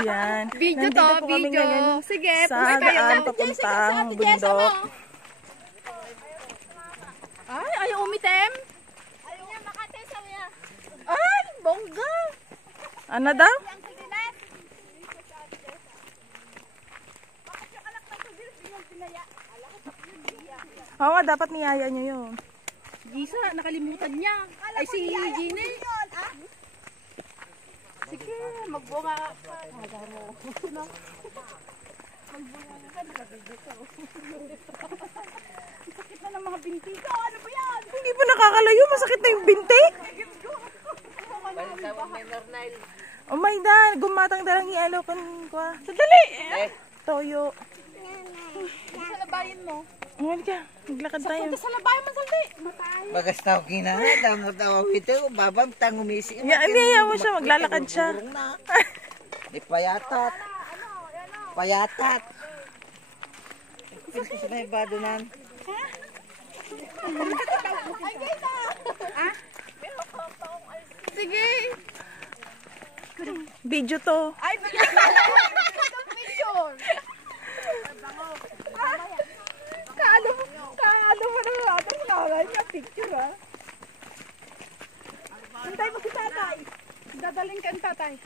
Yan. Video Nandito to, po kami video. ngayon Sige, sa daan papuntang bundok. Ay, ayaw umitem. Ayaw niya makatesa niya. Ay, bongga. Ano daw? Oo nga, dapat niyaya niyo yun. Gisa, nakalimutan niya. Ay, si Gina. Sige, magbunga ka. Maga mo. Magbunga ka, nakabigit ako. Sakit na ng mga binti ko. Ano ba yan? Hindi pa nakakalayo, masakit na yung binti. Oh my God, gumatang dalang ialo kan kwa. Sadali! Toyo. Sa labayin mo. Ngayon ka, maglakad tayo. Sa labayin mo, saldi. Matay. Bagas tao kinahan, damot tao ito, babang tangumisi. Iya mo siya, maglalakad siya. Di payatat. Payatat. Ito sa may badunan. Sige. Video to. Ay, picture. Kaano mo na natin naman niya picture ha. Antay mo si tatay. Dadaling ka ang tatay.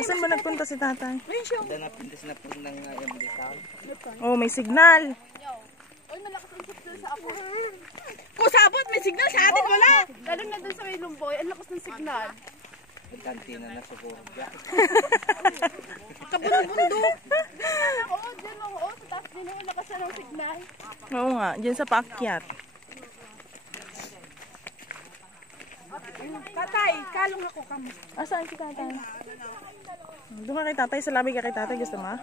Saan mo nagpunta si tatay? Pintas na po ng MDSL. Oh, may signal. Uy, malakas ang signal sa ako. Kung sa abot, may signal sa atin, wala. Lalo na dun sa may lumboy, ang lakas ng signal. Kantina na siguro. Kabundok. Oo, dyan lang. Oo, sa taas din ang lakas ng signal. Oo nga, dyan sa paakyat. Tatay, kalong ako kamo. Saan si tatay? Doon ka kay tatay, sa labi ka kay tatay, gusto mo?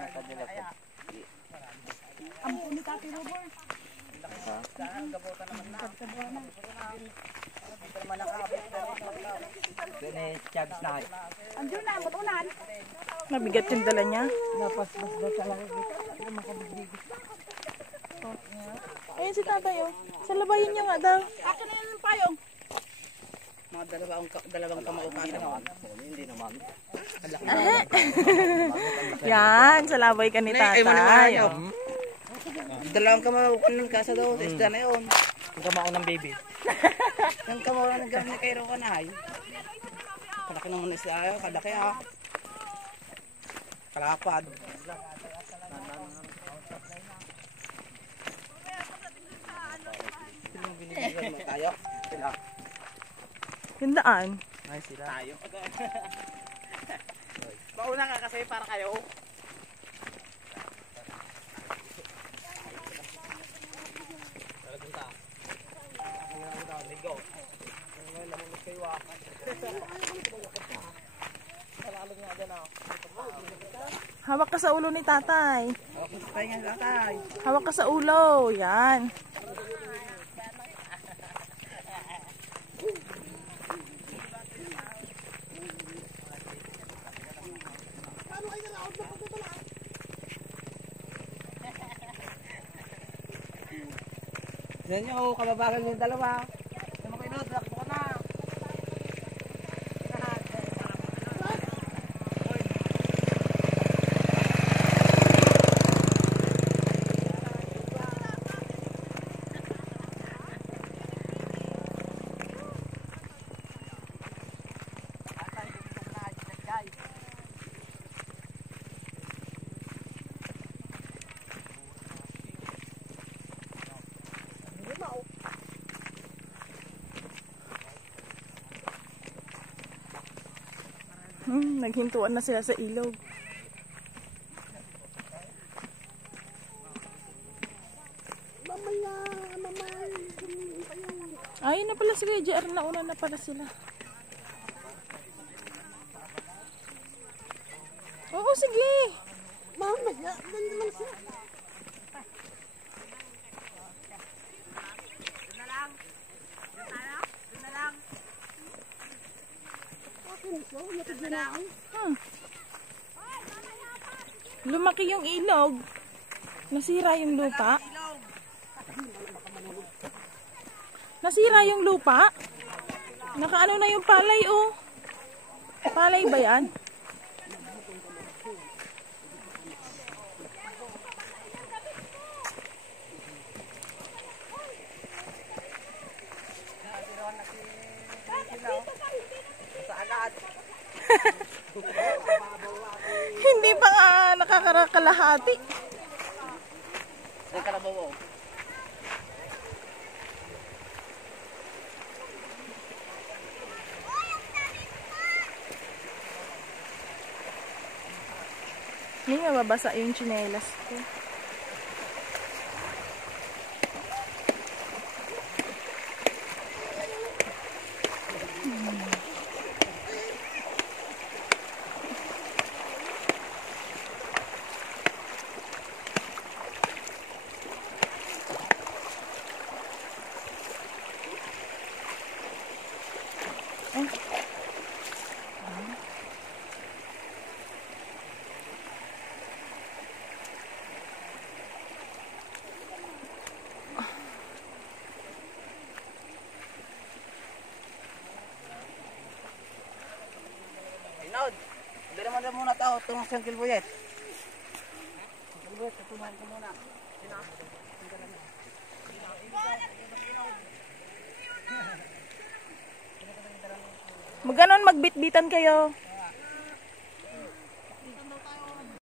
Ampo ni tatay Robert. Andiyo na, matulan. Mabigat yung dala niya. Napasbas daw talaga. Ayun si tatay, oh. Sa labayin niyo nga daw. Akin na yung payong. Mga dalawang kamaukasan. Hindi naman. Yan, sa labay ka ni tatay. Oh. Dalawang kamaukan ng kasa daw. Isda na yun. Ang kamao ng baby. Yung kamao ng gamit ni Cairo ka na ay. Kalaki naman isda ay. Kalaki ha. Kalapad. Sinong binibigyan mo tayo? Sila. Yung daan. Ay sila. Tayo. Mauna ka kasi para kayo. Hawak ka sa ulo ni tatay. Tatay. Hawak ka sa ulo. Yan. Yan nyo, kababagan yung dalawa. Yung mga inod, lakbo ka na. Naghintuan na sila sa ilog. Ayun na pala sila, JR, nauna na pala sila. Oo, sige. Mama, doon naman siya. Lumaki yung ilog. Nasira yung lupa. Nasira yung lupa. Nakaano na yung palay, oh. Palay ba yan? Hindi pa nga nakakarakalahati. Sa kalabaw. Hindi nga babasa yung tsinelas ko. Inod, bira mo na muna tao, tunong siyang kilbuyet. Kilbuyet, tutunan ko muna. Maganon magbitbitan kayo.